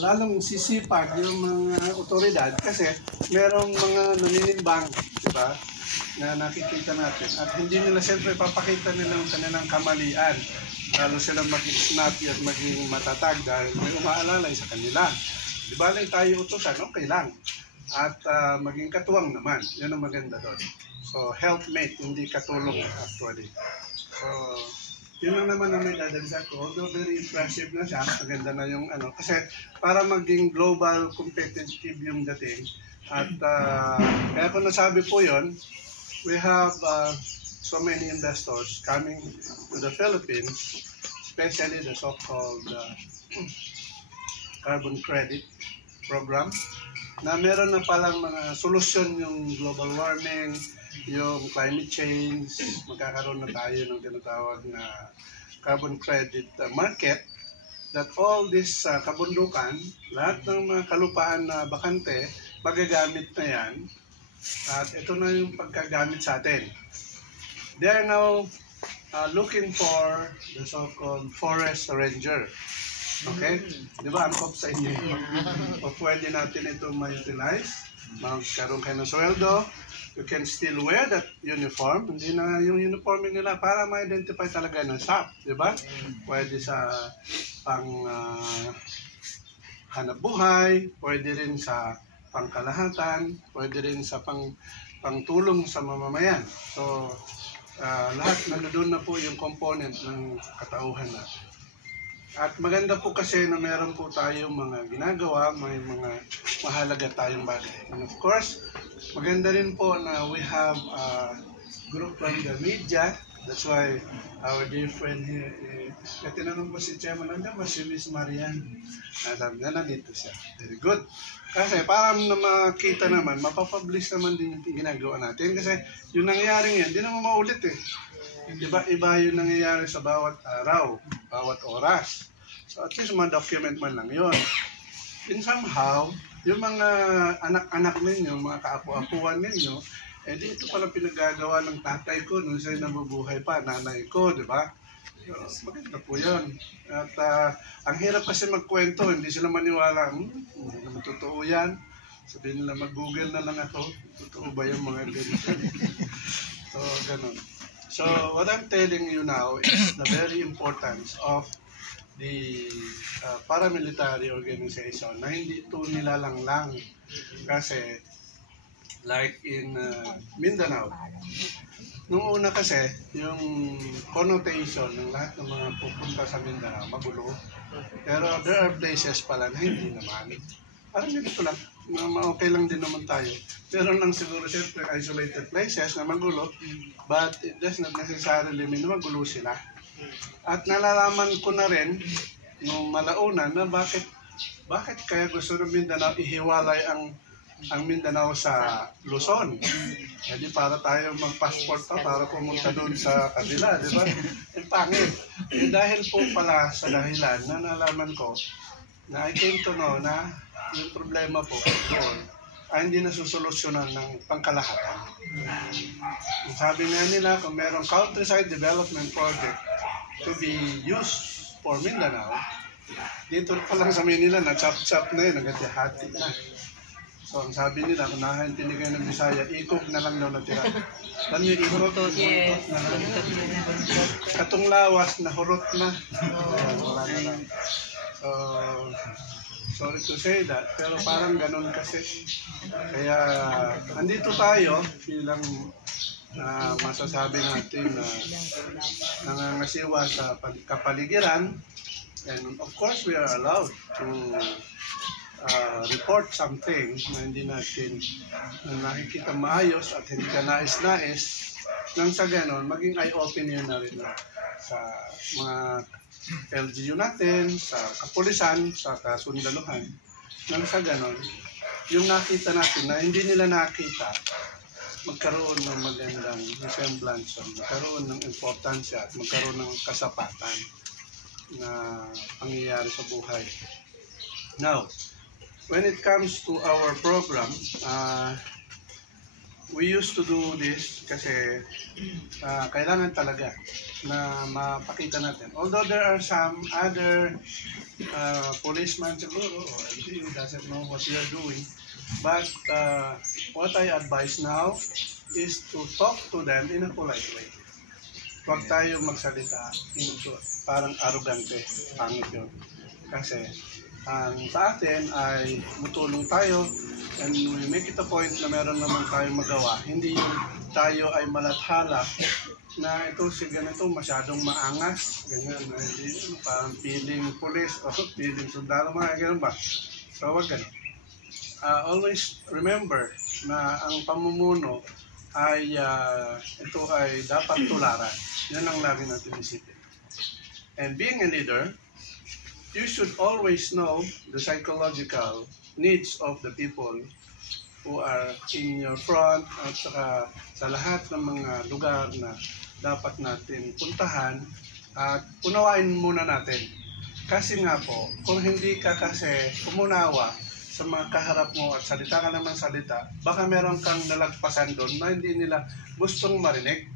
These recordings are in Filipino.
lalong sisipag yung mga otoridad kasi merong mga naninimbang, di ba, na nakikita natin. At hindi nila siyempre papakita nila ang kanilang kamalian. Lalo silang maging snappy at maging matatag dahil may umaalalay sa kanila. Di ba lang tayo utusan, okay lang. At maging katuwang naman. Yan ang maganda doon. So, helpmate, hindi katulong actually. So, yun lang naman ang may dadagdag ko. Although very impressive na siya, maganda na yung ano. Kasi para maging global competitive yung dating. At kaya ko nasabi po yun, we have so many investors coming to the Philippines, especially the so-called carbon credit program, na meron na palang mga solusyon yung global warming, yung climate change, magkakaroon na tayo ng tinatawag na carbon credit market, that all this kabundukan, lahat ng mga kalupaan na bakante, magagamit na yan, at ito na yung pagkagamit sa atin. They are now looking for the so-called forest ranger. Okay? Di ba, angkop sa inyo yun? O pwede natin ito ma-utilize, magkaroon kayo ng sweldo, you can still wear that uniform, hindi na yung uniform nila para ma-identify talaga ng shop, di ba? Pwede sa pang hanap buhay, pwede rin sa pangkalahatan, pwede rin sa pangtulong sa mamamayan. So, lahat nandoon na po yung component ng katauhan natin. At maganda po kasi na meron po tayong mga ginagawa, may mga mahalaga tayong bagay. And of course, maganda rin po na we have a group from the media. That's why our dear friend here, tinanong ko si Chairman, nandiyan ba si Miss Marian? Sabi na, nandito siya. Very good. Kasi para na makita naman, mapapublish naman din yung ginagawa natin. Kasi yung nangyaring yan, di naman maulit eh. Iba yung nangyayari sa bawat araw, bawat oras. So at least ma-document man lang yun. And somehow, yung mga anak-anak ninyo, mga kaapu-apuan ninyo, eh di ito pala pinagagawa ng tatay ko nung siya'y nabubuhay pa, nanay ko, di ba? So, maganda po yun. At ang hirap kasi magkwento, hindi sila maniwala, hindi naman totoo yan. Sabihin nila, mag-google na lang ako, totoo ba yung mga ganito? So, ganun. So, what I'm telling you now is the very importance of the paramilitary organization na hindi ito nilalanglang. Kasi, like in Mindanao, nung una kasi, yung connotation ng lahat ng mga pupunta sa Mindanao, magulo. Pero there are places pala na hindi naman. Parang ganito lang. Okay lang din naman tayo. Meron lang siguro siyempre isolated places na magulo, but it does not necessarily mean na magulo sila. At nalalaman ko na rin nung malaunan na bakit kaya gusto ng Mindanao ihiwalay ang Mindanao sa Luzon. Hindi para tayo mag-passport pa para pumunta doon sa kabila, di ba? Ang pangit. Dahil po pala sa dahilan na nalaman ko na I came to know na yung problema po doon ay hindi nasusolusyonan ng pangkalahatan. Sabi nga nila, kung merong countryside development project to be used for Mindanao, dito pa lang sa Manila, na-chop-chop na yun, nagati-hati na. So, ang sabi nila, kung nakaintindi kayo ng Bisaya, ikog na lang daw natira. Alam niyo, ikog? Yes. Na lang. Katong lawas, nahurot na. Wala na lang. So, sorry to say that, pero parang ganun kasi. Kaya, andito tayo bilang masasabi natin na nangangasiwa sa kapaligiran. And of course, we are allowed to report something na hindi natin nakikita maayos at hindi ka nais-nais. Nang sa ganon, maging eye-opener na rin sa mga LGU natin, sa kapulisan, sa kasundaluhan. Nang sa ganon, yung nakita natin na hindi nila nakita, magkaroon ng magandang semblance, magkaroon ng importansya at magkaroon ng kasapatan na pangyayari sa buhay. Now, when it comes to our program, we used to do this kasi kailangan talaga na mapakita natin. Although there are some other policemen siguro or LGU doesn't know what we are doing, but what I advise now is to talk to them in a polite way. Huwag tayo magsalita parang arrogante, pangit yun. Kasi sa atin ay mutulong tayo and we make it a point na meron naman tayong magawa. Hindi yung tayo ay malathala na ito si ganito masyadong maangas, ganyan, parang feeling police o feeling sundalo, mga ganun ba? So wag ganun. Always remember na ang pamumuno ay ito ay dapat tularan. Yan ang lagi natin isipin. And being a leader, you should always know the psychological needs of the people who are in your front at saka sa lahat ng mga lugar na dapat natin puntahan at unawain muna natin. Kasi nga po, kung hindi ka kasi umunawa sa mga kaharap mo at salita ka naman salita, baka meron kang nalagpasan doon na hindi nila gustong marinig.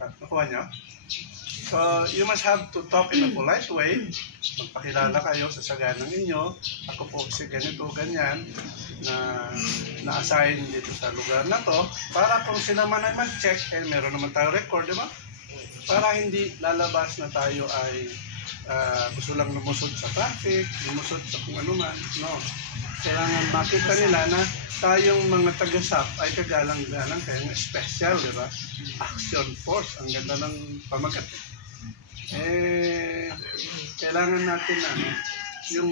Nakuha niyo? So, you must have to talk in a polite way. Magpakilala kayo sa saganang inyo. Ako po si ganito, ganyan, na na-assign dito sa lugar na to. Para kung sila man ay mag-check, meron naman tayo record, di ba? Para hindi lalabas na tayo ay gusto lang lumusod sa traffic, lumusod sa kung ano man. No. Kailangan makita nila na tayong mga taga-SAP ay kagalang-galang, kaya nga special, di ba? Action Force, ang ganda ng pamagat. Kailangan natin yung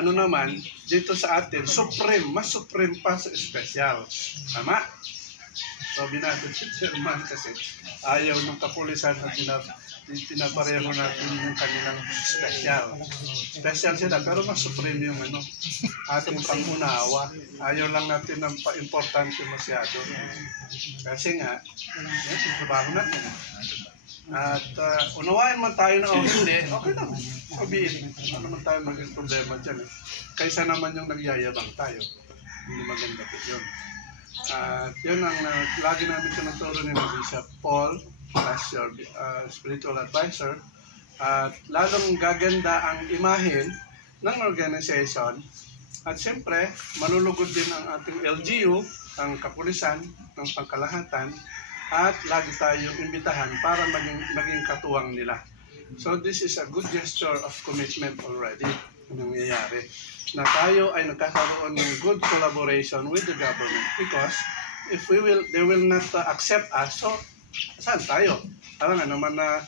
ano naman dito sa atin, supreme, mas supreme pa sa special. Tama? Sabi natin si Chairman kasi ayaw ng kapulisan na pinapareho natin yung kanilang special. Special sila, pero mas supreme yung ating pangunawa. Ayaw lang natin ng pa-importante masyado. Kasi nga, yan, trabaho natin. At unawain man tayo na hindi, okay naman. Sabihin, ano naman tayo maging problema dyan. Kaysa naman yung nagyayabang tayo. Hindi maganda po yun. At yun ang lagi namin tinuturo ni Bishop Paul as your spiritual advisor. At lalong gaganda ang imahen ng organization. At siyempre, malulugod din ang ating LGU, ang kapulisan, ng pangkalahatan, at lagi tayong imbitahan para maging katuwang nila. So this is a good gesture of commitment already na nangyayari. Na tayo ay nagkakaroon ng good collaboration with the government because if they will not accept us, so saan tayo? Alam nga naman na